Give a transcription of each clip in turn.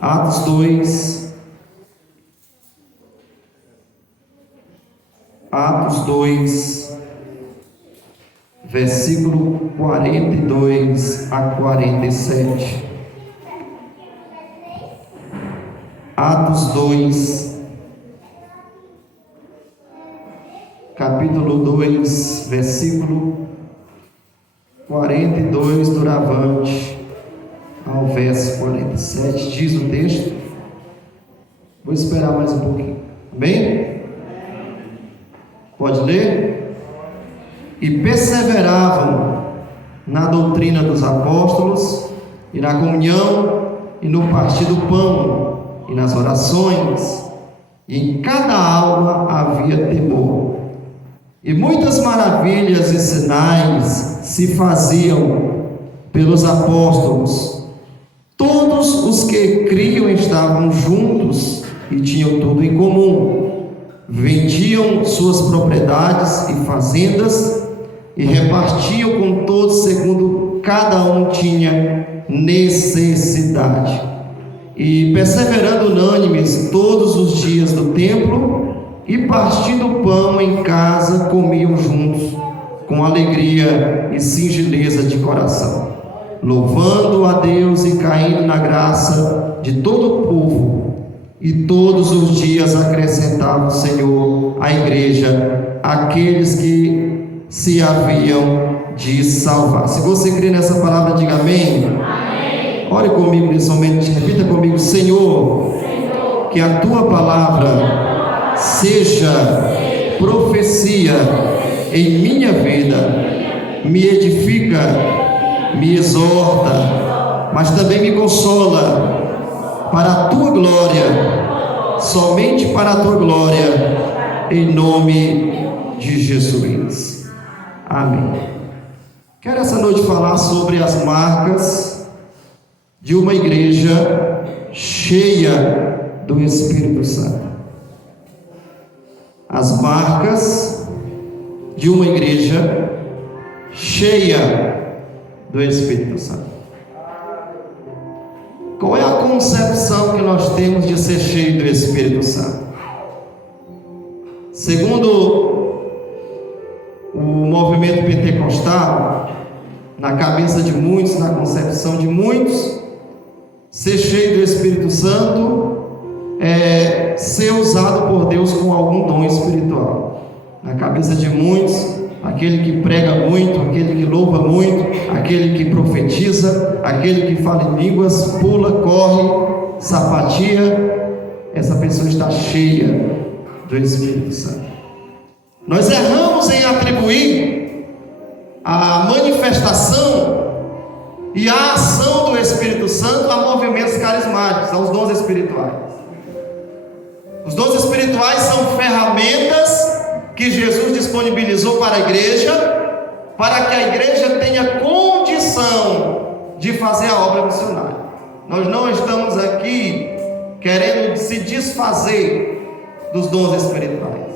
Atos 2, versículo 42 a 47. Atos 2, capítulo 2, versículo 42 do Avante ao verso 47, diz o texto. Vou esperar mais um pouquinho. Amém? Pode ler? E perseveravam na doutrina dos apóstolos, e na comunhão, e no partir do pão, e nas orações, e em cada alma havia temor. E muitas maravilhas e sinais se faziam pelos apóstolos. Todos os que criam estavam juntos e tinham tudo em comum. Vendiam suas propriedades e fazendas e repartiam com todos segundo cada um tinha necessidade. E perseverando unânimes todos os dias do templo e partindo o pão em casa, comiam juntos com alegria e singeleza de coração, louvando a Deus e caindo na graça de todo o povo. E todos os dias acrescentava o Senhor à igreja aqueles que se haviam de salvar. Se você crê nessa palavra, diga amém. Amém. Ore comigo nesse momento, repita comigo: Senhor, que a tua palavra seja profecia em minha vida, me edifica, me exorta, mas também me consola, para a tua glória, somente para a tua glória, em nome de Jesus. Amém. Quero essa noite falar sobre as marcas de uma igreja cheia do Espírito Santo. As marcas de uma igreja cheia do Espírito Santo. Qual é a concepção que nós temos de ser cheio do Espírito Santo? Segundo o movimento pentecostal, na cabeça de muitos, na concepção de muitos, ser cheio do Espírito Santo é ser usado por Deus com algum dom espiritual. Na cabeça de muitos, aquele que prega muito, aquele que louva muito, aquele que profetiza, aquele que fala em línguas, pula, corre, sapateia, essa pessoa está cheia do Espírito Santo. Nós erramos em atribuir a manifestação e a ação do Espírito Santo a movimentos carismáticos, aos dons espirituais. Os dons espirituais são ferramentas que Jesus disponibilizou para a igreja, para que a igreja tenha condição de fazer a obra missionária. Nós não estamos aqui querendo se desfazer dos dons espirituais,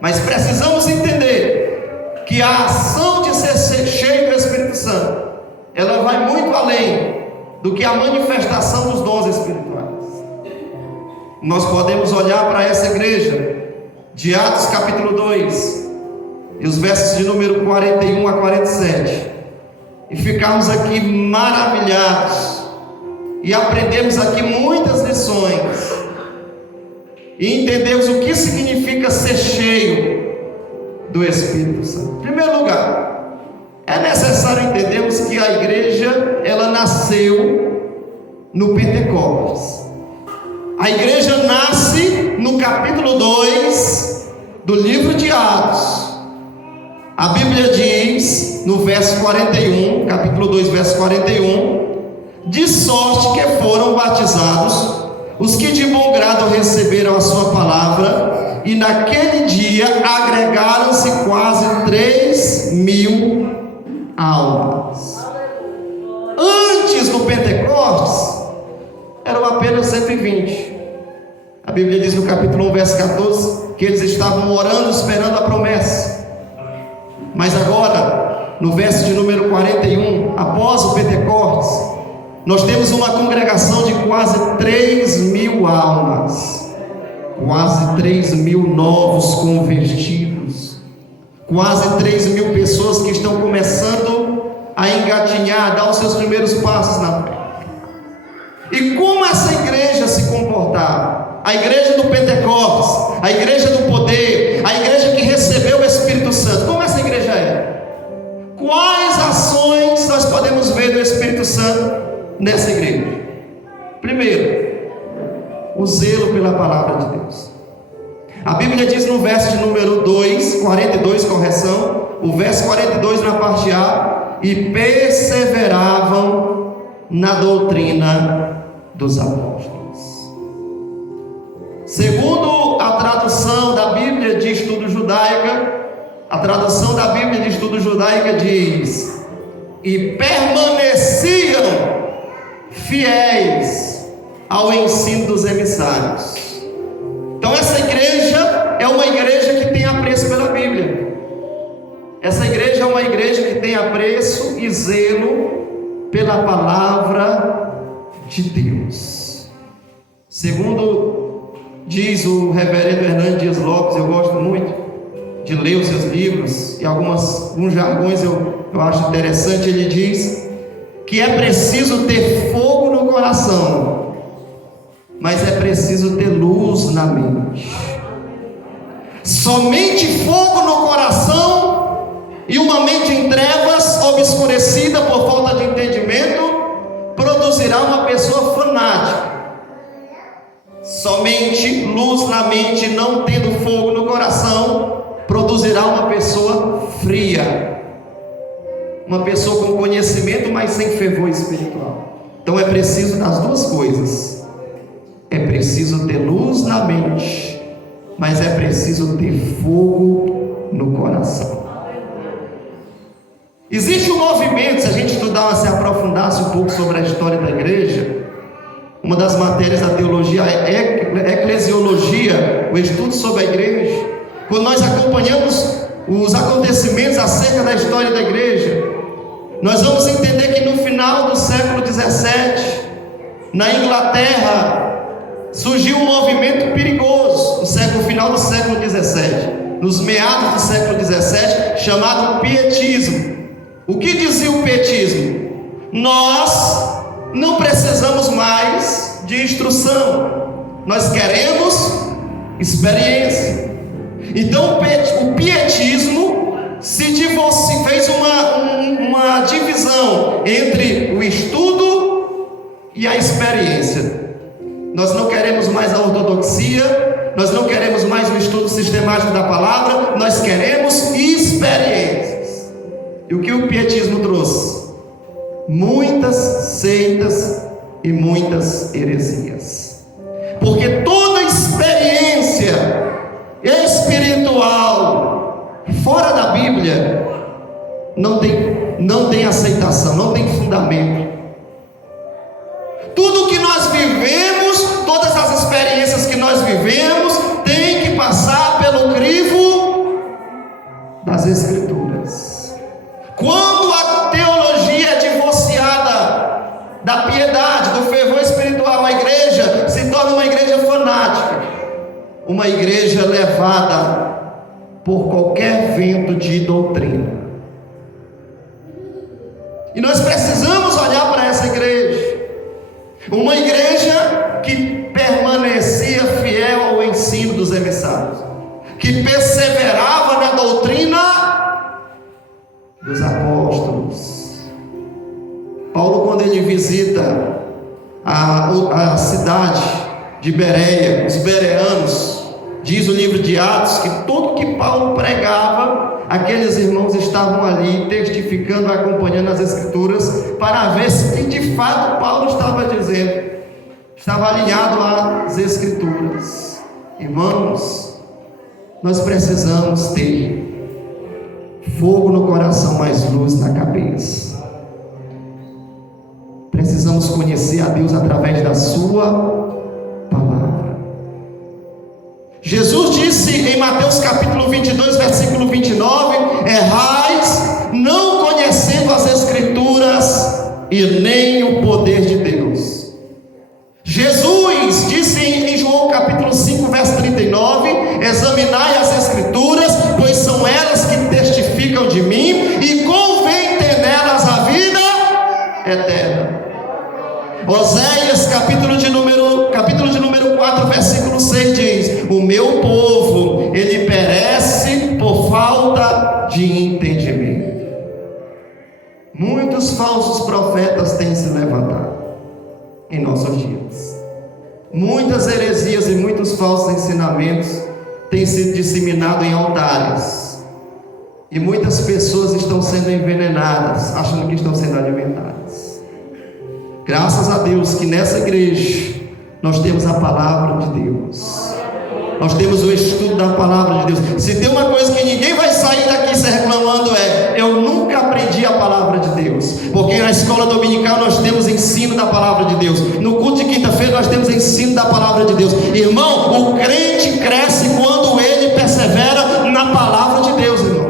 mas precisamos entender que a ação de ser cheio do Espírito Santo, ela vai muito além do que a manifestação dos dons espirituais. Nós podemos olhar para essa igreja de Atos capítulo 2 e os versos de número 41 a 47 e ficarmos aqui maravilhados e aprendemos aqui muitas lições e entendemos o que significa ser cheio do Espírito Santo. Em primeiro lugar, é necessário entendermos que a igreja, ela nasceu no Pentecostes. A igreja nasce no capítulo 2 do livro de Atos. A Bíblia diz no verso 41, capítulo 2, verso 41: de sorte que foram batizados os que de bom grado receberam a sua palavra, e naquele dia agregaram-se quase 3.000 almas. Antes do Pentecostes eram apenas 120. A Bíblia diz no capítulo 1, verso 14, que eles estavam orando, esperando a promessa. Mas agora, no verso de número 41, após o Pentecostes, Nós temos uma congregação de quase 3.000 almas, quase 3.000 novos convertidos, quase 3.000 pessoas que estão começando a engatinhar, a dar os seus primeiros passos na fé. E como essa igreja se comportava? A igreja do Pentecostes, a igreja do poder, a igreja que recebeu o Espírito Santo. Como essa igreja é? Quais ações nós podemos ver do Espírito Santo nessa igreja? Primeiro, o zelo pela palavra de Deus. A Bíblia diz no verso de número 42, correção, o verso 42 na parte A: e perseveravam na doutrina dos apóstolos. Segundo a tradução da Bíblia de Estudo Judaica, a tradução da Bíblia de Estudo Judaica diz: e permaneciam fiéis ao ensino dos emissários. Então essa igreja é uma igreja que tem apreço pela Bíblia. Essa igreja é uma igreja que tem apreço e zelo pela palavra de Deus. Segundo diz o reverendo Hernando Dias Lopes, eu gosto muito de ler os seus livros, e alguns jargões eu acho interessante. Ele diz que é preciso ter fogo no coração, mas é preciso ter luz na mente. Somente fogo no coração e uma mente em trevas, obscurecida por falta de entendimento, produzirá uma pessoa fanática. Somente luz na mente, não tendo fogo no coração, produzirá uma pessoa fria, uma pessoa com conhecimento, mas sem fervor espiritual. Então é preciso das duas coisas. É preciso ter luz na mente, mas é preciso ter fogo no coração. Existe um movimento, se a gente se aprofundasse um pouco sobre a história da igreja, uma das matérias da teologia é eclesiologia, o estudo sobre a igreja. Quando nós acompanhamos os acontecimentos acerca da história da igreja, nós vamos entender que no final do século 17, na Inglaterra, surgiu um movimento perigoso, no final do século 17, nos meados do século 17, chamado pietismo. O que dizia o pietismo? Nós não precisamos mais de instrução, nós queremos experiência. Então o pietismo fez uma divisão entre o estudo e a experiência. Nós não queremos mais a ortodoxia, nós não queremos mais o estudo sistemático da palavra, nós queremos experiências. E o que o pietismo trouxe? Muitas seitas e muitas heresias. Porque toda experiência espiritual fora da Bíblia não tem aceitação, não tem fundamento. Tudo que nós vivemos, todas as experiências que nós vivemos, tem que passar pelo crivo das Escrituras. Quando a teologia é divorciada da piedade, do fervor espiritual, a igreja se torna uma igreja fanática, uma igreja levada por qualquer vento de doutrina. E nós precisamos olhar para essa igreja, uma igreja que permanecia fiel ao ensino dos emissários, que perseverava na doutrina dos apóstolos. Paulo, quando ele visita a cidade de Bereia, os bereanos, diz o livro de Atos que tudo que Paulo pregava, aqueles irmãos estavam ali testificando, acompanhando as Escrituras, para ver se de fato Paulo estava dizendo, estava alinhado às Escrituras. Irmãos, nós precisamos ter fogo no coração, mais luz na cabeça. Precisamos conhecer a Deus através da sua palavra. Jesus disse em Mateus capítulo 22, versículo 29: errais, não conhecendo as Escrituras e nem o poder de capítulo 5, verso 39, examinai as escrituras, pois são elas que testificam de mim, e convém ter nelas a vida eterna. Oséias, capítulo de número 4, versículo 6 diz: o meu povo, ele perece por falta de entendimento. Muitos falsos profetas têm se levantado em nossos dias. Muitas heresias e muitos falsos ensinamentos têm sido disseminados em altares. E muitas pessoas estão sendo envenenadas, achando que estão sendo alimentadas. Graças a Deus que nessa igreja nós temos a palavra de Deus. Nós temos o estudo da palavra de Deus. Se tem uma coisa que ninguém vai sair daqui se reclamando eu nunca aprendi a palavra de Deus. Porque na escola dominical nós temos ensino da palavra de Deus. No culto de quinta-feira nós temos ensino da palavra de Deus. Irmão, o crente cresce quando ele persevera na palavra de Deus, irmão.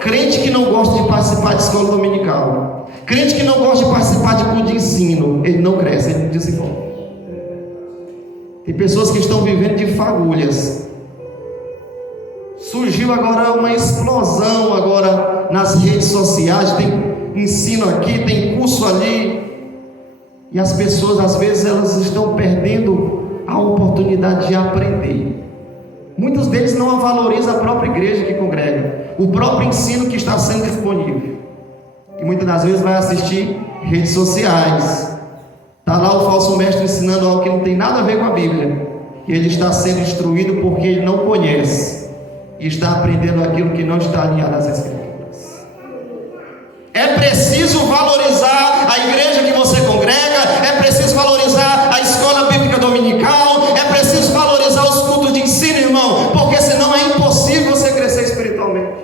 Crente que não gosta de participar de escola dominical, crente que não gosta de participar de culto de ensino, ele não cresce, ele não desenvolve. Tem pessoas que estão vivendo de fagulhas. Surgiu agora uma explosão agora nas redes sociais, tem ensino aqui, tem curso ali, e as pessoas às vezes elas estão perdendo a oportunidade de aprender. Muitos deles não valorizam a própria igreja que congrega, o próprio ensino que está sendo disponível, e muitas das vezes vai assistir redes sociais. Está lá o falso mestre ensinando algo que não tem nada a ver com a Bíblia, e ele está sendo instruído porque ele não conhece, e está aprendendo aquilo que não está alinhado às Escrituras. É preciso valorizar a igreja que você congrega, é preciso valorizar a escola bíblica dominical, é preciso valorizar os cultos de ensino, irmão, porque senão é impossível você crescer espiritualmente.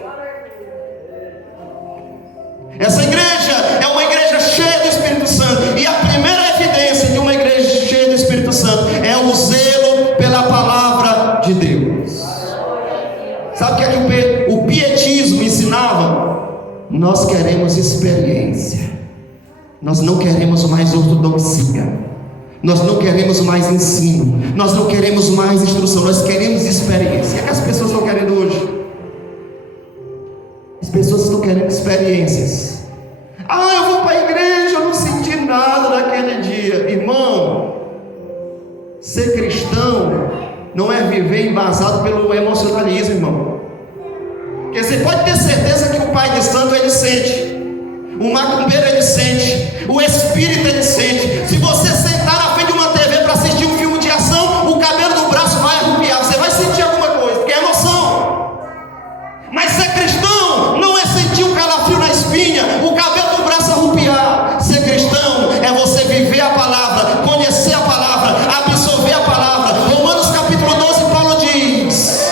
Essa igreja é uma igreja cheia do Espírito Santo, e a primeira evidência de uma igreja cheia do Espírito Santo é o zelo pela palavra de Deus. Sabe o que é que o pietismo ensinava? Nós queremos experiência, nós não queremos mais ortodoxia, nós não queremos mais ensino, nós não queremos mais instrução, nós queremos experiência. O que as pessoas estão querendo hoje? As pessoas estão querendo experiências. Eu vou para a igreja, eu não senti nada naquele dia. Irmão, ser cristão não é viver embasado pelo emocionalismo, irmão. Porque você pode ter certeza que o pai de santo ele sente, o macumbeiro ele sente, o espírita ele sente. Se você sentar na frente de uma TV para assistir um filme de ação, o cabelo do braço vai arrupiar, você vai sentir alguma coisa, porque é emoção. Mas ser cristão não é sentir um calafrio na espinha, o cabelo do braço arrupiar. Ser cristão é você viver a palavra, conhecer a palavra, absorver a palavra. Romanos capítulo 12, Paulo diz: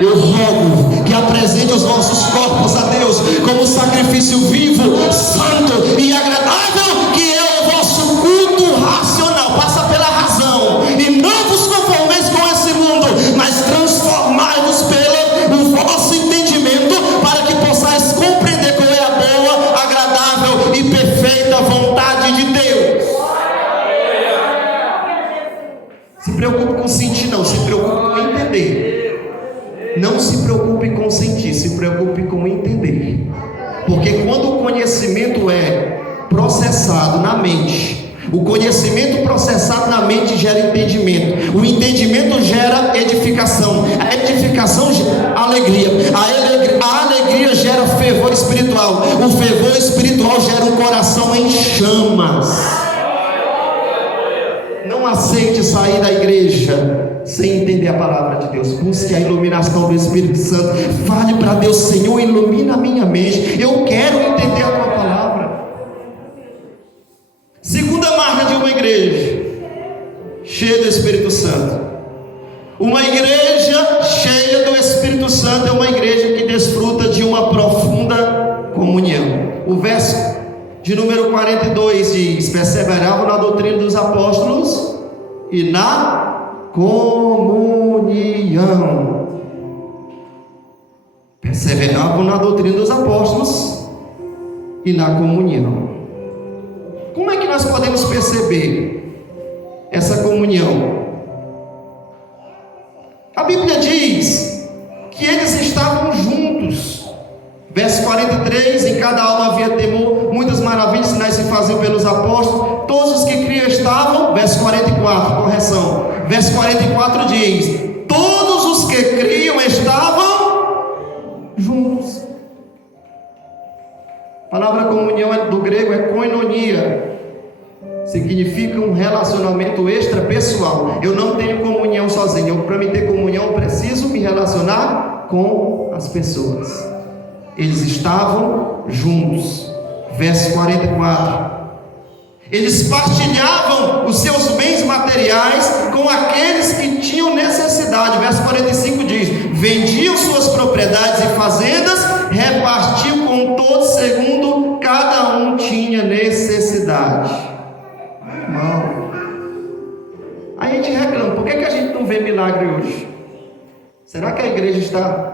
eu rogo que apresente os vossos corpos a Deus como sacrifício vivo, santo e agradável, que é o vosso culto racional. Passa pela razão, e não vos conformeis com esse mundo, mas transformai-vos pelo vosso entendimento, para que possais compreender qual é a boa, agradável e perfeita vontade de Deus. Se preocupe com sentir, não, se preocupe com entender. Não se preocupe com sentir, se preocupe com entender. Porque quando o conhecimento é processado na mente, o conhecimento processado na mente gera entendimento, o entendimento gera edificação, a edificação gera alegria, a alegria gera fervor espiritual, o fervor espiritual gera um coração em chamas. Não aceite sair da igreja sem entender a palavra de Deus. Busque a iluminação do Espírito Santo. Fale para Deus: Senhor, ilumina a minha mente, eu quero entender a tua palavra. Segunda marca de uma igreja cheia do Espírito Santo. Uma igreja cheia do Espírito Santo é uma igreja que desfruta de uma profunda comunhão. O verso de número 42 diz: perseveravam na doutrina dos apóstolos e na comunhão. Perseveravam na doutrina dos apóstolos e na comunhão. Como é que nós podemos perceber essa comunhão? A Bíblia diz que eles estavam juntos. Verso 43, em cada alma havia temor, muitas maravilhas e sinais se faziam pelos apóstolos, todos os que criam estavam, verso 44, correção, verso 44 diz, todos os que criam estavam juntos. A palavra comunhão do grego é koinonia, significa um relacionamento extrapessoal. Eu não tenho comunhão sozinho, para me ter comunhão eu preciso me relacionar com as pessoas. Eles estavam juntos. Verso 44. Eles partilhavam os seus bens materiais com aqueles que tinham necessidade. Verso 45 diz: vendiam suas propriedades e fazendas, repartiam com todos segundo cada um tinha necessidade. Irmão, a gente reclama, por que a gente não vê milagre hoje? Será que a igreja está...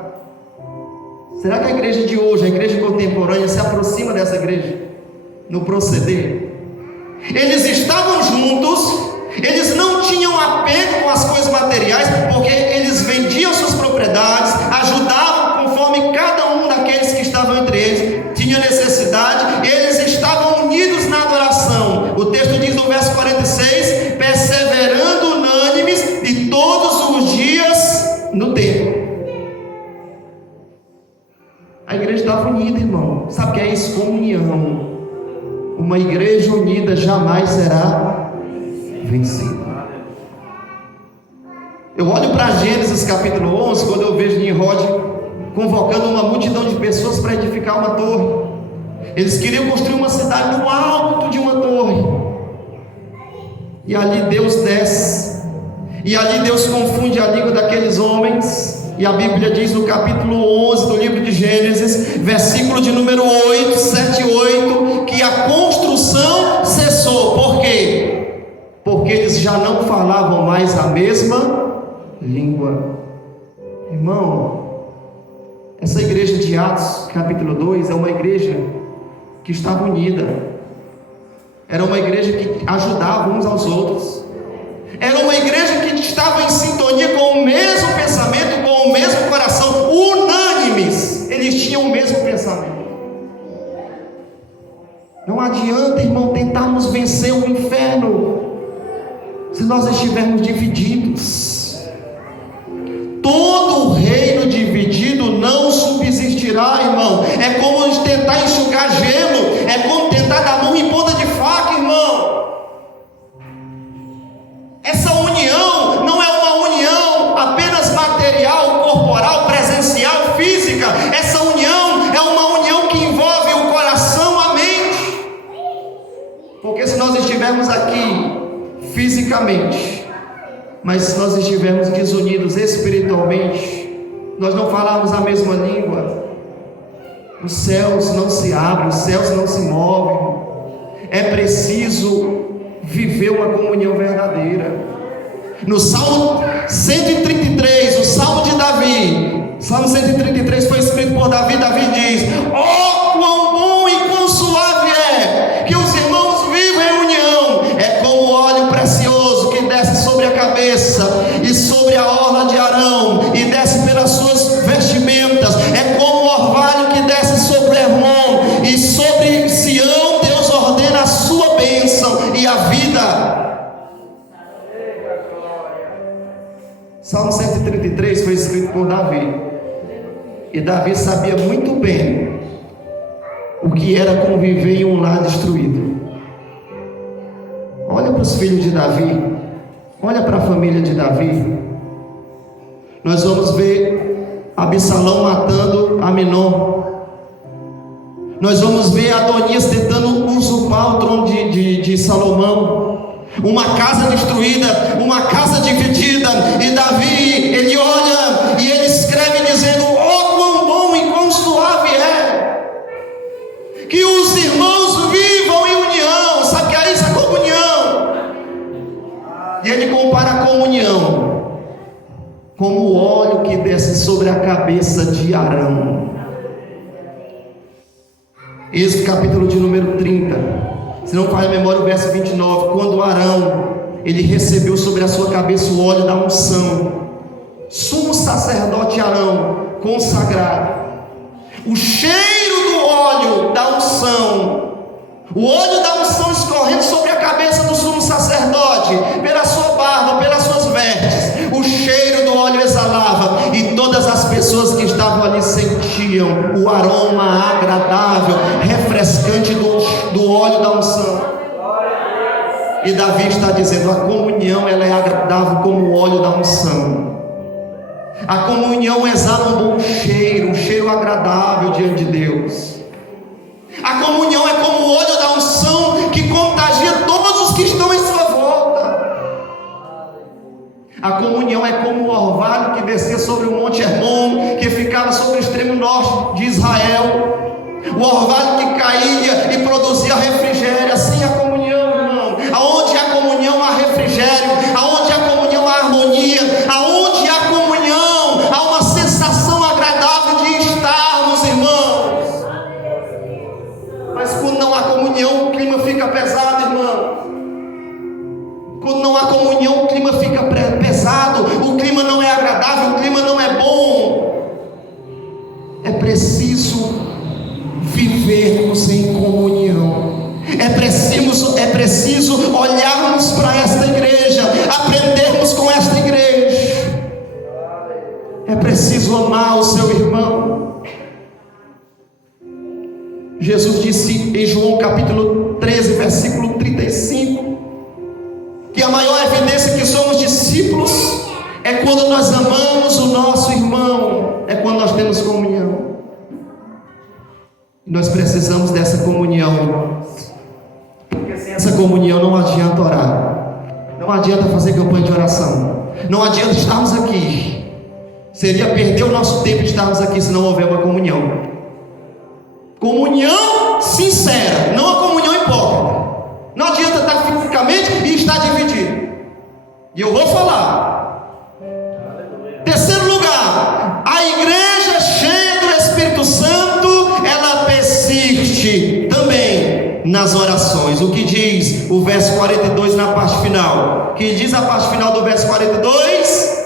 Será que a igreja de hoje, a igreja contemporânea, se aproxima dessa igreja no proceder? Eles estavam juntos, eles não tinham apego com as coisas materiais, porque eles vendiam suas propriedades, ajudavam conforme cada um daqueles que estavam entre eles tinha necessidade, eles estavam unidos na adoração. O texto diz no verso 46, perseverando unânimes de todos os dias no templo. A igreja estava unida, irmão. Sabe o que é isso? Comunhão. Uma igreja unida jamais será vencida. Eu olho para Gênesis capítulo 11, quando eu vejo Nimrod convocando uma multidão de pessoas para edificar uma torre. Eles queriam construir uma cidade no alto de uma torre. E ali Deus desce. E ali Deus confunde a língua daqueles homens. E a Bíblia diz no capítulo 11 do livro de Gênesis, versículo de número 8, 7 e 8, que a construção cessou. Por quê? Porque eles já não falavam mais a mesma língua. Irmão, essa igreja de Atos, capítulo 2, é uma igreja que estava unida. Era uma igreja que ajudava uns aos outros. Era uma igreja que estava em sintonia com o mesmo pensamento, com o mesmo coração, unânimes. Eles tinham o mesmo pensamento. Não adianta, irmão, tentarmos vencer o inferno se nós estivermos divididos. Todo reino dividido não subsistirá, irmão. É como tentar enxugar gelo, é como tentar dar mão em ponta de faca, irmão. Essa união não é uma união apenas material, corporal, presencial, física. Essa união é uma união que envolve o coração, a mente. Porque se nós estivermos aqui fisicamente, mas se nós estivermos desunidos espiritualmente, nós não falarmos a mesma língua, os céus não se abrem, os céus não se movem. É preciso viver uma comunhão verdadeira. No Salmo 133, o Salmo de Davi, Salmo 133 foi escrito por Davi. Davi diz: oh, quão bom e quão suave é que os irmãos vivam em união. É como óleo precioso que desce sobre a cabeça e sobre a orla de Arão e desce pelas suas vestimentas. É como o orvalho que desce sobre Hermon e sobre Sião. Deus ordena a sua bênção e a vida. Salmo 133 foi escrito por Davi. E Davi sabia muito bem o que era conviver em um lar destruído. Olha para os filhos de Davi, olha para a família de Davi. Nós vamos ver Absalão matando Aminon. Nós vamos ver Adonias tentando usurpar o trono de Salomão. Uma casa destruída, uma casa dividida. E Davi, ele olha e ele escreve dizendo: oh, quão bom e quão suave é que os irmãos vivam em união. Sabe o que é isso? A comunhão. E ele compara a comunhão como o óleo que desce sobre a cabeça de Arão. Êxodo capítulo de número 30, se não falha a memória, o verso 29, quando Arão ele recebeu sobre a sua cabeça o óleo da unção. Sumo sacerdote Arão, consagrado. O cheiro do óleo da unção, o óleo da unção escorrendo sobre a cabeça do sumo sacerdote, pela sua barba, pelas suas vestes, o cheiro do óleo exalava, e todas as pessoas que estavam ali sentiam o aroma agradável, refrescante do óleo da unção. E Davi está dizendo: a comunhão, ela é agradável como o óleo da unção. A comunhão exala um bom cheiro, um cheiro agradável diante de Deus. A comunhão é como o óleo da unção que contagia todos os que estão em sua volta. A comunhão é como o orvalho que descia sobre o monte Hermon, que ficava sobre o extremo norte de Israel. O orvalho que caía e produzia refrigério. Assim é a comunhão, irmão. Aonde há comunhão há refrigério, aonde há comunhão há harmonia, aonde há comunhão há uma sensação agradável de estarmos, irmãos. Mas quando não há comunhão, o clima fica pesado, irmão. Quando não há comunhão, o clima fica pesado, o clima não é agradável, o clima não é bom. É preciso vivermos em comunhão. É preciso olharmos para esta igreja, aprendermos com esta igreja. É preciso amar o seu irmão. Jesus disse em João capítulo 13, versículo 35, que a maior evidência que somos discípulos é quando nós amamos o nosso irmão, é quando nós temos comunhão. Nós precisamos dessa comunhão, irmãos, porque sem essa comunhão não adianta orar, não adianta fazer campanha de oração, não adianta estarmos aqui. Seria perder o nosso tempo de estarmos aqui se não houver uma comunhão. Comunhão sincera, não a comunhão hipócrita. Não adianta estar fisicamente e estar dividido. E eu vou falar. Terceiro lugar, a igreja cheia do Espírito Santo, ela persiste também nas orações. O que diz o verso 42 na parte final? O que diz a parte final do verso 42?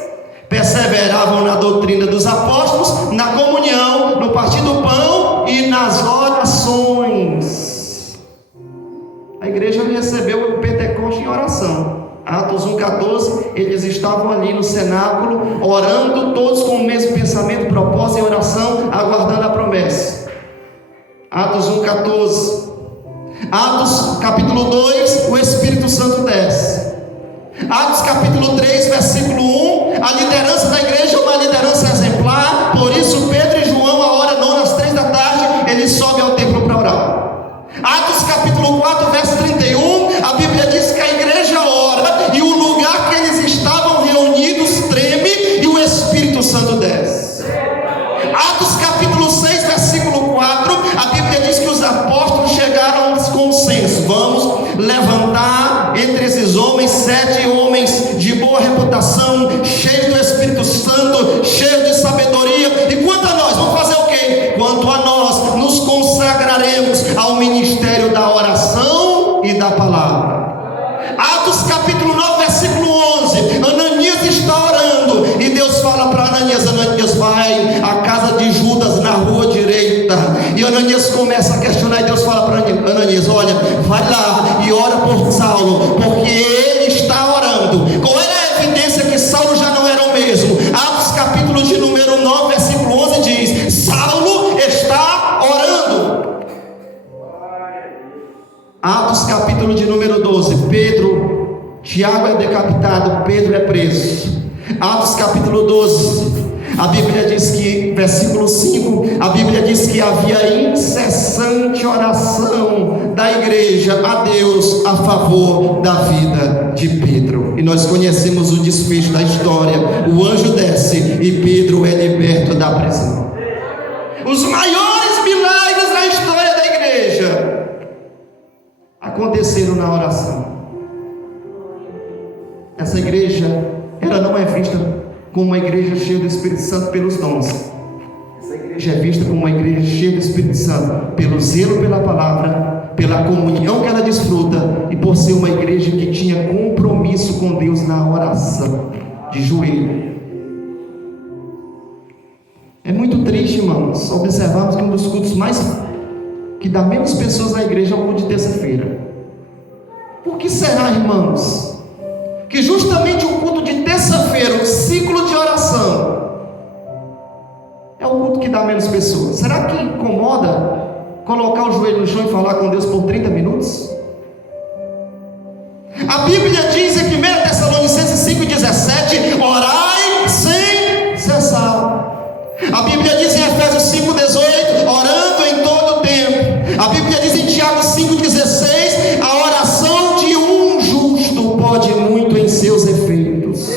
Perseveravam na doutrina dos apóstolos, na comunhão, no partir do pão e nas orações. A igreja recebeu o Pentecoste em oração. Atos 1,14, eles estavam ali no cenáculo, orando, todos com o mesmo pensamento, propósito em oração, aguardando a promessa. Atos 1,14. Atos capítulo 2, o Espírito Santo desce. Atos capítulo 3, versículo 1, a liderança da igreja é uma liderança exemplar. Por isso Pedro e João, a hora nona, às 3 da tarde, eles sobem ao templo para orar. Atos capítulo 4, verso 31, a Bíblia diz que a igreja ora e o lugar que eles estavam reunidos treme e o Espírito Santo desce. Atos capítulo 6, versículo 4, a Bíblia diz que os apóstolos chegaram a um consenso: vamos levantar entre esses homens 7 homens de boa reputação, cheios do Espírito Santo, cheios de sabedoria. E quanto a nós, vamos fazer o quê? Quanto a nós, nos consagraremos ao ministério da oração e da palavra. Atos capítulo 9, versículo 11, Ananias está orando e Deus fala para Ananias: Ananias, vai à casa de Judas na rua direita. E Ananias começa a questionar e Deus fala para Ananias: olha, vai lá e ora por Saulo, porque ele está orando. Qual era a evidência que Saulo já não era o mesmo? Atos capítulo de número 9, versículo 11 diz: Saulo está orando. Atos capítulo de número 12, Tiago é decapitado, Pedro é preso. Atos capítulo 12, a Bíblia diz que, versículo 5, a Bíblia diz que havia incessante oração da igreja a Deus a favor da vida de Pedro. E nós conhecemos o desfecho da história: o anjo desce e Pedro é liberto da prisão. Os maiores milagres na história da igreja aconteceram na oração. Essa igreja, ela não é vista como uma igreja cheia do Espírito Santo pelos dons. Essa igreja é vista como uma igreja cheia do Espírito Santo pelo zelo pela palavra, pela comunhão que ela desfruta e por ser uma igreja que tinha compromisso com Deus na oração, de joelho. É muito triste, irmãos, observarmos que um dos cultos que dá menos pessoas na igreja é o culto de terça-feira. Por que será, irmãos, que justamente o culto de terça-feira, o ciclo de oração, é o culto que dá menos pessoas? Será que incomoda colocar o joelho no chão e falar com Deus por 30 minutos? A Bíblia diz em 1 Tessalonicenses 5,17: orai sem cessar. A Bíblia diz em Efésios 5,18: orando em todo o tempo. A Bíblia diz em Tiago 5,16: a oração de um justo pode muito em seus efeitos.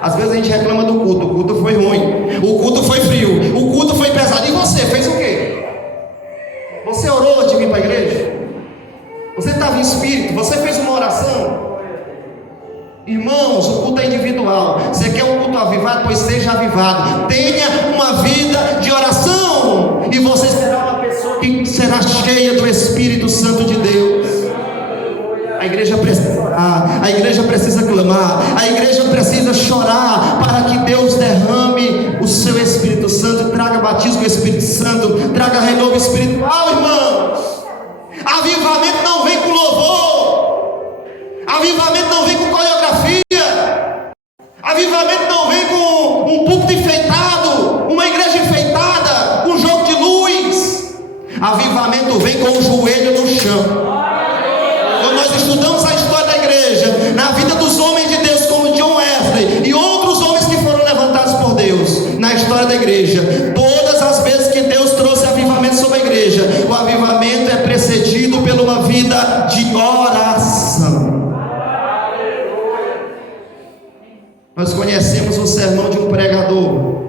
Às vezes a gente reclama do culto: o culto foi ruim, o culto foi frio, o culto foi pesado. E você fez o quê? Você orou antes de vir para a igreja? Você estava em espírito? Você fez uma oração? Irmãos, o culto é individual. Você quer um culto avivado? Pois seja avivado. Tenha uma vida de oração, e você será uma pessoa que será cheia do Espírito Santo de Deus. A igreja precisa orar, a igreja precisa clamar, a igreja precisa chorar para que Deus derrame o seu Espírito Santo, traga batismo do Espírito Santo, traga renovo espiritual, irmãos. Avivamento não vem com louvor, avivamento não vem com coreografia, avivamento não vem com um púlpito enfeitado, uma igreja enfeitada, um jogo de luz. Avivamento vem com o joelho no chão. Quando nós estudamos a história da igreja, na vida dos homens de Deus como John Wesley e outros homens que foram levantados por Deus na história da igreja, todas as vezes que Deus trouxe avivamento sobre a igreja, o avivamento é precedido por uma vida de oração. Nós conhecemos o sermão de um pregador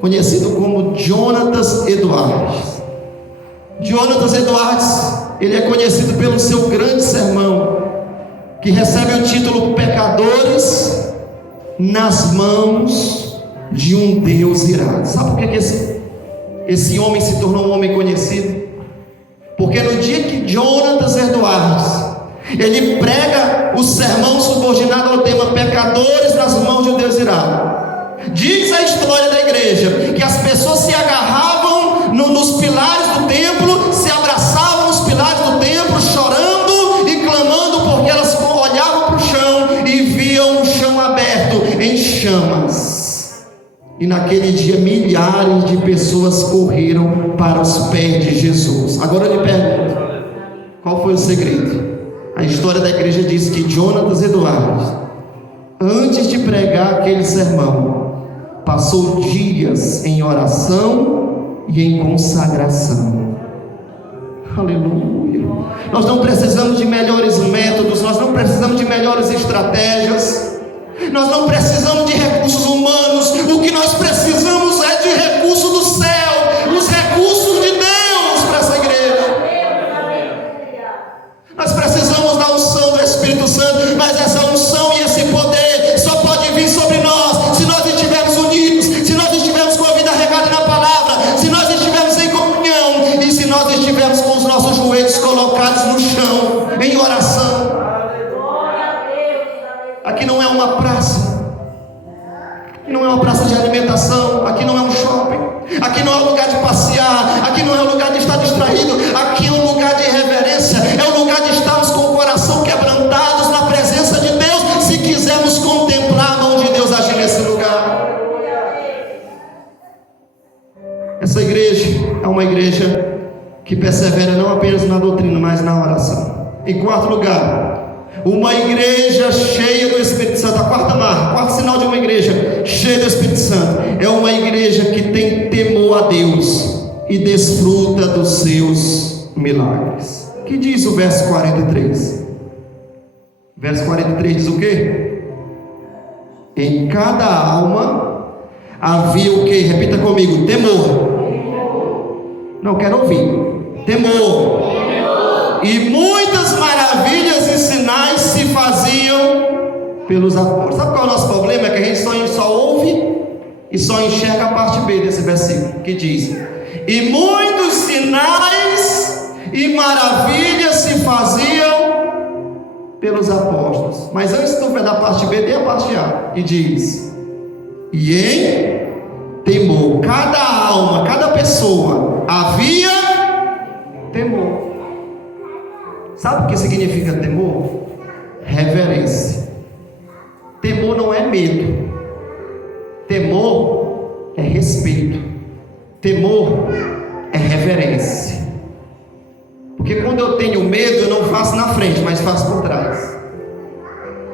conhecido como Jonathan Edwards. Jonathan Edwards, ele é conhecido pelo seu grande sermão, que recebe o título Pecadores nas mãos de um Deus irado. Sabe por que esse homem se tornou um homem conhecido? Porque no dia que Jonathan Edwards ele prega o sermão subordinado ao tema Pecadores nas mãos de um Deus irado, diz a história da igreja que as pessoas se agarravam nos pilares do templo, se abraçavam nos pilares do templo, chorando e clamando, porque elas olhavam para o chão e viam o chão aberto em chamas. E naquele dia milhares de pessoas correram para os pés de Jesus. Agora eu lhe pergunto, qual foi o segredo? A história da igreja diz que Jonathan Edwards, antes de pregar aquele sermão, passou dias em oração e em consagração. Aleluia. Nós não precisamos de melhores métodos, nós não precisamos de melhores estratégias, nós não precisamos de recursos humanos. O que nós precisamos é de recursos do céu, os recursos de Deus para essa igreja. Nós precisamos da unção do Espírito Santo, mas essa unção e esse poder só pode vir sobre nós se nós estivermos unidos, se nós estivermos com a vida regada na palavra, se nós estivermos em comunhão e se nós estivermos com os nossos joelhos colocados no chão em oração. Aqui não é uma praça, aqui não é uma praça de alimentação, aqui não é um shopping, aqui não é um lugar de passear, aqui não é um lugar de estar distraído, aqui é um lugar de reverência, é um lugar de estarmos com o coração quebrantados na presença de Deus, se quisermos contemplar a mão de Deus agir nesse lugar. Essa igreja é uma igreja que persevera não apenas na doutrina, mas na oração. Em quarto lugar, uma igreja cheia do Espírito Santo. A quarta marca, quarto sinal de uma igreja cheia do Espírito Santo é uma igreja que tem temor a Deus e desfruta dos seus milagres. Que diz o verso 43? Verso 43 diz o quê? Em cada alma havia o quê? Repita comigo: temor. Não quero ouvir. Temor. E muitas maravilhas e sinais se faziam pelos apóstolos. Sabe qual é o nosso problema? É que a gente só ouve e só enxerga a parte B desse versículo, que diz: e muitos sinais e maravilhas se faziam pelos apóstolos. Mas antes tu vai da parte B, dê a parte A, e diz: e em temor, cada alma, cada pessoa havia temor. Sabe o que significa temor? Reverência. Temor não é medo, temor é respeito, temor é reverência. Porque quando eu tenho medo, eu não faço na frente, mas faço por trás.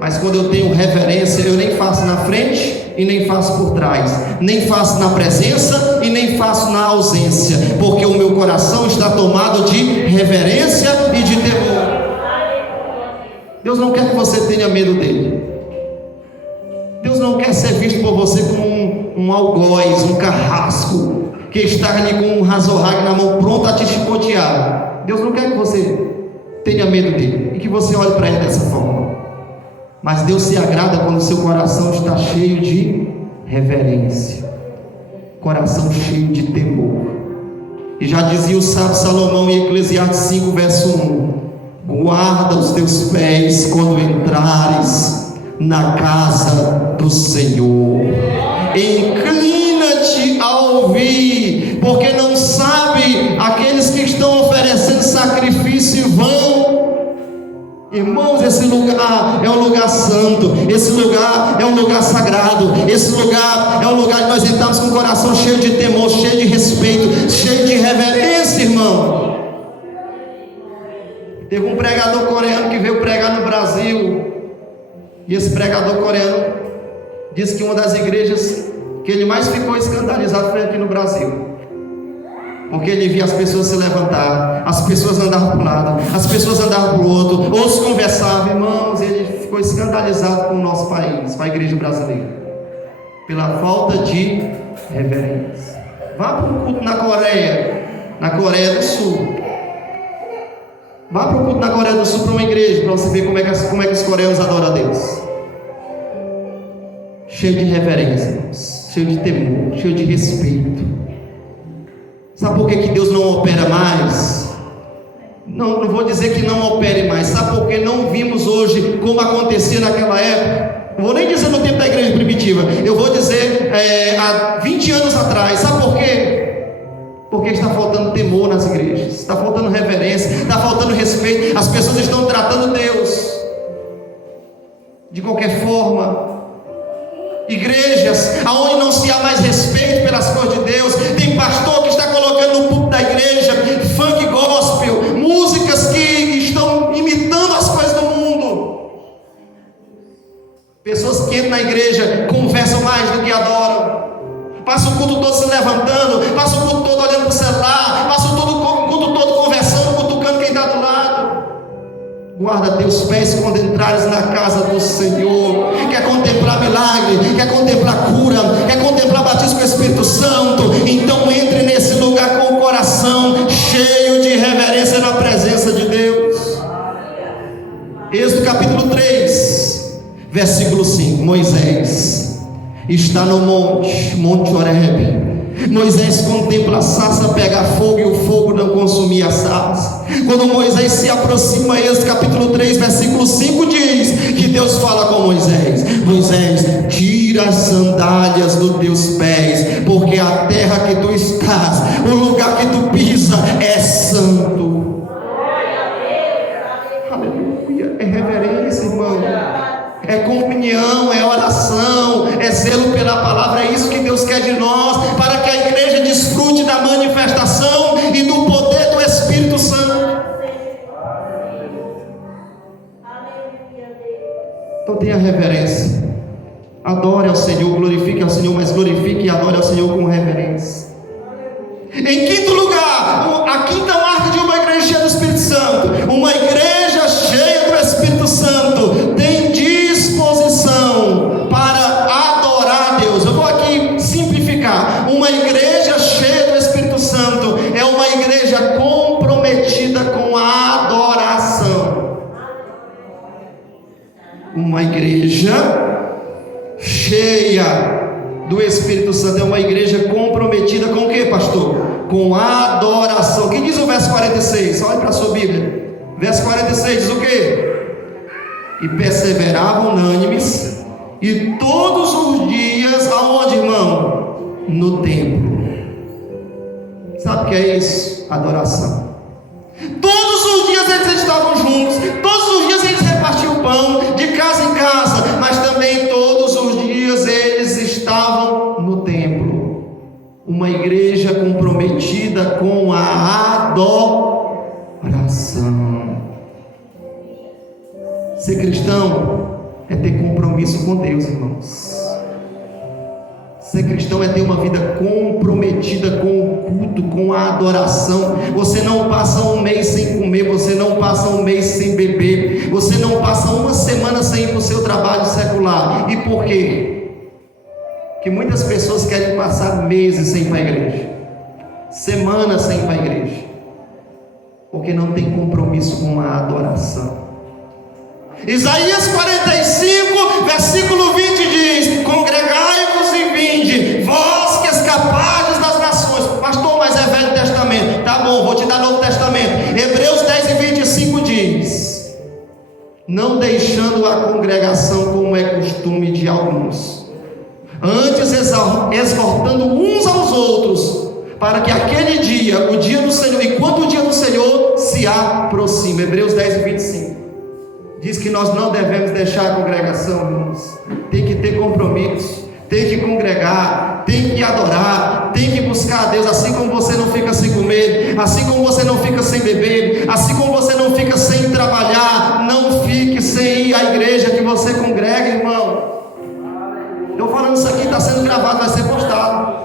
Mas quando eu tenho reverência, eu nem faço na frente e nem faço por trás, nem faço na presença e nem faço na ausência, porque o meu coração está tomado de reverência e de temor. Deus não quer que você tenha medo dele. Deus não quer ser visto por você como um algoz, um carrasco, que está ali com um razorrague na mão, pronto a te chicotear. Deus não quer que você tenha medo dele e que você olhe para ele dessa forma. Mas Deus se agrada quando o seu coração está cheio de reverência, coração cheio de temor. E já dizia o sábio Salomão em Eclesiastes 5, verso 1: guarda os teus pés quando entrares na casa do Senhor. Inclina-te a ouvir, porque não sabe aqueles que estão oferecendo sacrifício em vão. Irmãos, esse lugar é um lugar santo, esse lugar é um lugar sagrado, esse lugar é um lugar que nós entramos com o coração cheio de temor, cheio de respeito, cheio de reverência, irmão. Teve um pregador coreano que veio pregar no Brasil, e esse pregador coreano disse que uma das igrejas que ele mais ficou escandalizado foi aqui no Brasil, porque ele via as pessoas se levantar, as pessoas andavam para um lado, as pessoas andavam para o outro, ou se conversavam, irmãos. Ele ficou escandalizado com o nosso país, com a igreja brasileira, pela falta de reverência. Vá para o culto na Coreia do Sul. Vá para o culto na Coreia do Sul, para uma igreja, para você ver como é que os coreanos adoram a Deus. Cheio de reverência, irmãos, cheio de temor, cheio de respeito. Sabe por que Deus não opera mais? Não vou dizer que não opere mais. Sabe por que não vimos hoje como acontecia naquela época? Não vou nem dizer no tempo da igreja primitiva, eu vou dizer há 20 anos atrás. Sabe por quê? Porque está faltando temor nas igrejas, está faltando reverência, está faltando respeito. As pessoas estão tratando Deus de qualquer forma. Igrejas aonde não se há mais respeito pelas coisas de Deus. Tem pastor que está colocando no púlpito da igreja funk gospel, músicas que estão imitando as coisas do mundo. Pessoas que entram na igreja conversam mais do que adoram. Passa o culto todo se levantando, passa o culto todo olhando para o celular, passa o culto todo conversando, cutucando quem está do lado. Guarda teus pés quando entrares na casa do Senhor. Quer contemplar milagre, quer contemplar cura, quer contemplar batismo com o Espírito Santo? Então entre nesse lugar com o coração cheio de reverência na presença de Deus. Êxodo capítulo 3, versículo 5. Moisés está no Monte Horebe. Moisés contempla a sarça pegar fogo e o fogo não consumia a sarça. Quando Moisés se aproxima, Êxodo capítulo 3, versículo 5 diz que Deus fala com Moisés: Moisés, tira as sandálias dos teus pés, porque a terra que tu estás, o lugar que tu pisa é santo. Aleluia, é reverência, irmão. É comunhão, é oração, é zelo pela palavra. É isso que Deus quer de nós, para que a igreja desfrute da manifestação e do poder do Espírito Santo. Então tenha reverência, adore ao Senhor, glorifique ao Senhor, mas glorifique e adore ao Senhor com reverência. Em quinto lugar, a quinta marca de uma igreja cheia do Espírito Santo: uma igreja cheia do Espírito Santo tem disposição para adorar a Deus. Eu vou aqui simplificar. Uma igreja cheia do Espírito Santo é uma igreja comprometida com a adoração. Uma igreja cheia do Espírito Santo é uma igreja comprometida com o que, pastor? com adoração. O que diz o verso 46? Olhe para a sua Bíblia. Verso 46 diz o quê? E perseveravam unânimes, e todos os dias, aonde, irmão? No templo. Sabe o que é isso? Adoração. Todos os dias eles estavam juntos, todos os dias eles repartiam o pão, de casa em casa, mas também todos os dias eles estavam no templo. Uma igreja comprometida com a adoração. Ser cristão é ter compromisso com Deus, irmãos. Ser cristão é ter uma vida comprometida com o culto, com a adoração. Você não passa um mês sem comer, você não passa um mês sem beber, você não passa uma semana sem ir para o seu trabalho secular. E por quê? Que muitas pessoas querem passar meses sem ir para a igreja, semanas sem ir para a igreja, porque não tem compromisso com a adoração. Isaías 45, versículo 20 diz: congregai-vos e vinde, vós que escapades das nações. Pastor, mas é Velho Testamento. Tá bom, vou te dar Novo Testamento. Hebreus 10 e 25 diz: não deixando a congregação como é costume de alguns, antes exortando uns aos outros, para que aquele dia, o dia do Senhor, enquanto o dia do Senhor se aproxima. Hebreus 10 e 25 diz que nós não devemos deixar a congregação, irmãos. Tem que ter compromisso, tem que congregar, tem que adorar, tem que buscar a Deus. Assim como você não fica sem comer, assim como você não fica sem beber, assim como você não fica sem trabalhar, não fique sem ir à igreja que você congrega, irmão. Eu falando isso aqui, está sendo gravado, vai ser postado.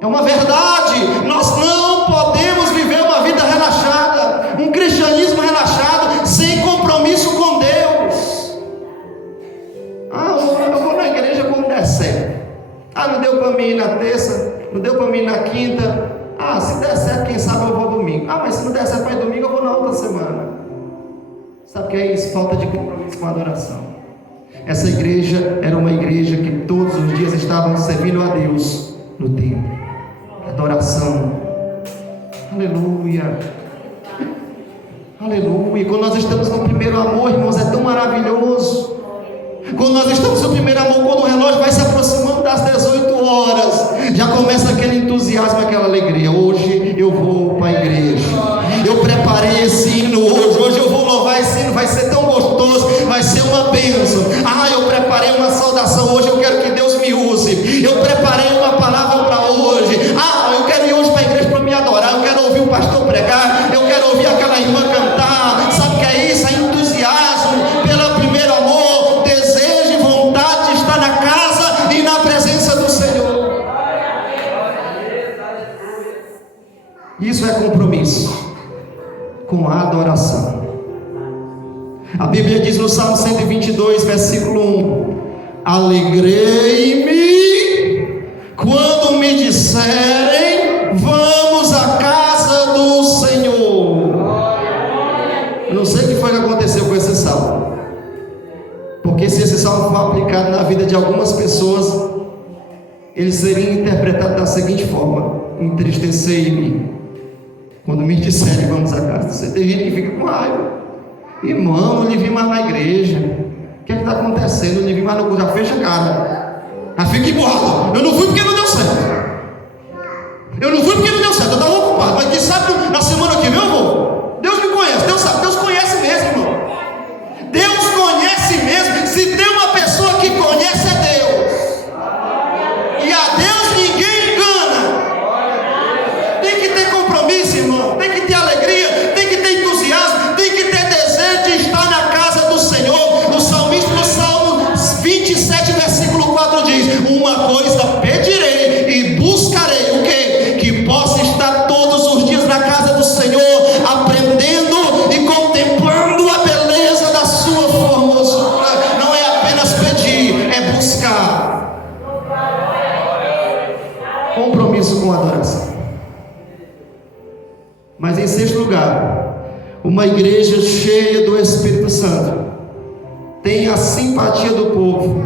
É uma verdade. Nós não podemos viver uma vida relaxada, um cristianismo relaxado, sem compromisso com Deus. Eu vou na igreja quando der certo. Não deu para mim ir na terça, não deu para mim ir na quinta. Se der certo, quem sabe eu vou domingo. Mas se não der certo para ir domingo, eu vou na outra semana. Sabe o que é isso? Falta de compromisso com a adoração. Essa igreja era uma igreja que todos os dias estavam servindo a Deus no templo. Adoração. Aleluia. Aleluia. Quando nós estamos no primeiro amor, irmãos, é tão maravilhoso. Quando nós estamos no primeiro amor, quando o relógio vai se aproximando das 18 horas, já começa aquele entusiasmo, aquela alegria. Hoje eu vou para a igreja, eu preparei esse hino hoje eu vou louvar esse hino, vai ser tão gostoso, vai ser uma bênção. Eu preparei uma saudação hoje, eu quero que Deus me use. Eu preparei uma palavra para hoje. Eu quero ir hoje para a igreja para me adorar, eu quero ouvir o pastor pregar, eu quero ouvir aquela irmã cantar. Sabe o que é isso? É entusiasmo pelo primeiro amor, desejo e vontade de estar na casa e na presença do Senhor. Isso é compromisso com a adoração. A Bíblia diz no Salmo 122, versículo 1: alegrei-me quando me disserem, vamos à casa do Senhor. Eu não sei o que foi que aconteceu com esse salmo, porque se esse salmo for aplicado na vida de algumas pessoas, ele seria interpretado da seguinte forma: entristecei-me quando me disserem, vamos à casa do Senhor. Tem gente que fica com raiva. Irmão, não lhe vi mais na igreja. O que está acontecendo? Não lhe vi mais no culto. Já fecha a cara, já fica emburrado. Eu não fui porque não deu certo. Eu estava ocupado. Mas quem sabe na semana que vem eu vou. Deus me conhece, Deus sabe, Deus conhece mesmo, irmão. Deus conhece mesmo. Se tem uma pessoa que conhece, é Deus. E a Deus ninguém engana. Tem que ter compromisso, irmão. Tem que ter alegria, tem que ter entusiasmo, tem que ter desejo de estar na casa do Senhor. O salmista no Salmo 27, versículo 4 diz: uma coisa pedirei e buscarei, o quê? Que possa estar todos os dias na casa do Senhor, aprendendo e contemplando a beleza da sua formosura. Não é apenas pedir, é buscar. Compromisso com a adoração. Mas em sexto lugar, uma igreja cheia do Espírito Santo tem a simpatia do povo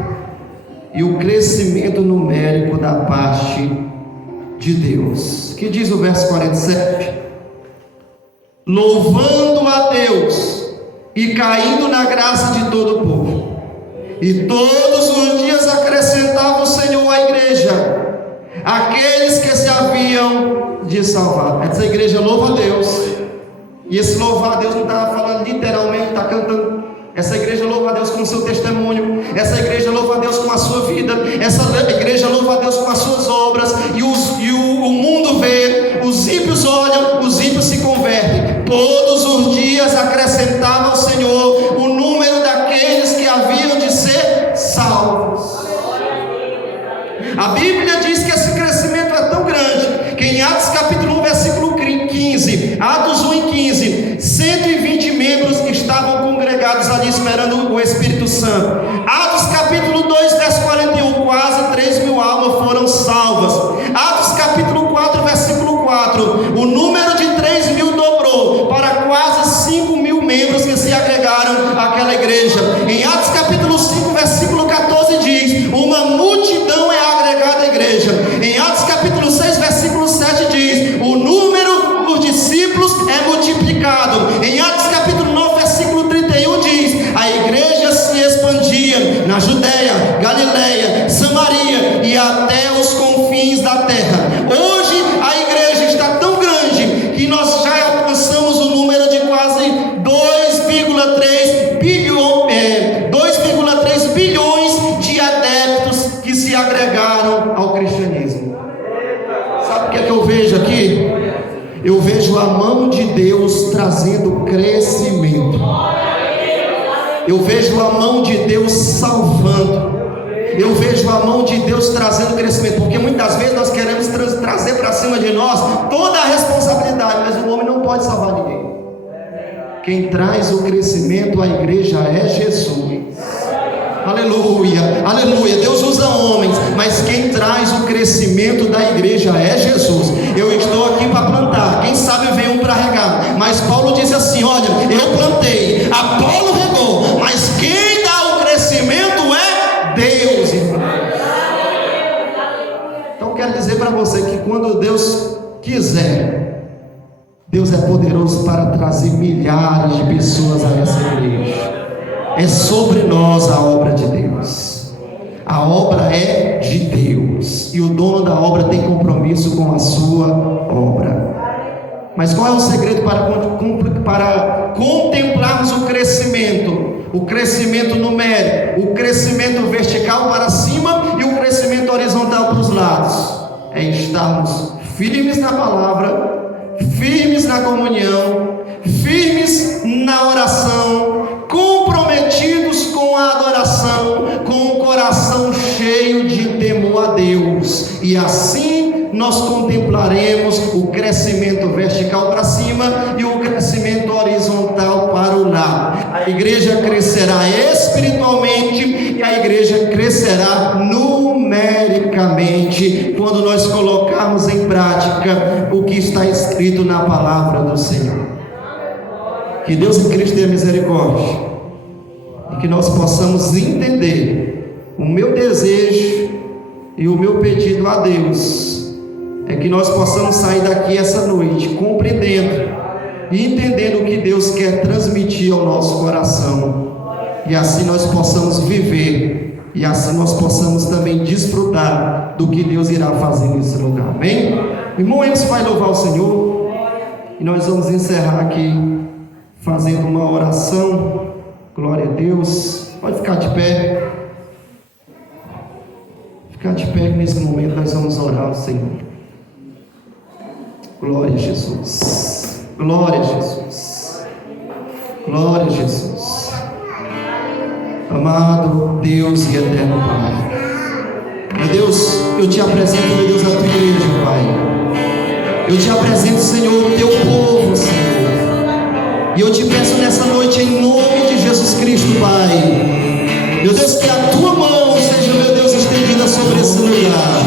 e o crescimento numérico da parte de Deus. Que diz o verso 47? Louvando a Deus e caindo na graça de todo o povo. E todos os dias acrescentava o Senhor à igreja aqueles que se haviam de salvar. Essa igreja louva a Deus. E esse louvar a Deus não está falando literalmente, está cantando. Essa igreja louva a Deus com o seu testemunho. Essa igreja louva a Deus com a sua vida. Essa igreja louva a Deus com as suas obras. E o mundo vê, os ímpios olham, os ímpios se convertem. Todos os dias acrescentava ao Senhor o número daqueles que haviam de ser salvos. A Bíblia diz que esse crescimento é tão grande que em Atos capítulo 1 versículo 15, Atos 1 e 15, 120 membros estavam congregados ali esperando o Espírito Santo. Atos capítulo 2 verso 41, quase 3.000 almas foram salvas. Atos capítulo 4 versículo 4, o número de 3.000 dobrou para quase 5.000 membros que se agregaram àquela igreja. Em Atos capítulo 5 versículo 14 diz: uma multidão é agregada à igreja. Em Atos capítulo 6 versículo 7 diz: o número dos discípulos é multiplicado. Em Atos capítulo 9 versículo 31 diz: a igreja se expandia na Judéia, Galileia, Samaria e até os confins da terra. Hoje a igreja está tão grande que nós já alcançamos o número de quase 2,3 bilhões de adeptos que se agregaram ao cristianismo. Sabe o que é que eu vejo aqui? Eu vejo a mão de Deus trazendo crescimento. Eu vejo a mão de Deus salvando. Eu vejo a mão de Deus trazendo crescimento. Porque muitas vezes nós queremos trazer para cima de nós toda a responsabilidade, mas o homem não pode salvar ninguém. Quem traz o crescimento à igreja é Jesus. Aleluia, aleluia. Deus usa homens, mas quem traz o crescimento da igreja é Jesus. Eu estou aqui para plantar, quem sabe vem um para regar. Mas Paulo diz assim: olha, eu plantei, Apolo regou, mas quem dá o crescimento é Deus, irmão. Então quero dizer para você que quando Deus quiser, Deus é poderoso para trazer milhares de pessoas a essa igreja. É sobre nós a obra de Deus. A obra é de Deus. E o dono da obra tem compromisso com a sua obra. Mas qual é o segredo para contemplarmos o crescimento? O crescimento numérico, o crescimento vertical para cima e o crescimento horizontal para os lados. É estarmos firmes na palavra, firmes na comunhão, firmes na oração, comprometidos com a adoração, com o coração cheio de temor a Deus. E assim nós contemplaremos o crescimento vertical para cima e o crescimento horizontal para o lado. A igreja crescerá espiritualmente e a igreja crescerá numericamente quando nós colocarmos em prática o que está escrito na palavra do Senhor. Que Deus em Cristo tenha misericórdia e que nós possamos entender. O meu desejo e o meu pedido a Deus é que nós possamos sair daqui essa noite compreendendo e entendendo o que Deus quer transmitir ao nosso coração, e assim nós possamos viver, e assim nós possamos também desfrutar do que Deus irá fazer nesse lugar. Amém? Irmão Emerson vai louvar o Senhor e nós vamos encerrar aqui fazendo uma oração. Glória a Deus. Pode ficar de pé. Ficar de pé, que nesse momento nós vamos orar ao Senhor. Glória a Jesus. Glória a Jesus. Glória a Jesus. Amado Deus e eterno Pai, meu Deus, eu te apresento, meu Deus, a tua igreja, Pai. Eu te apresento, Senhor, o teu povo, Senhor. E eu te peço nessa noite, em nome de Jesus Cristo, Pai, meu Deus, que a tua mão seja, meu Deus, estendida sobre esse lugar.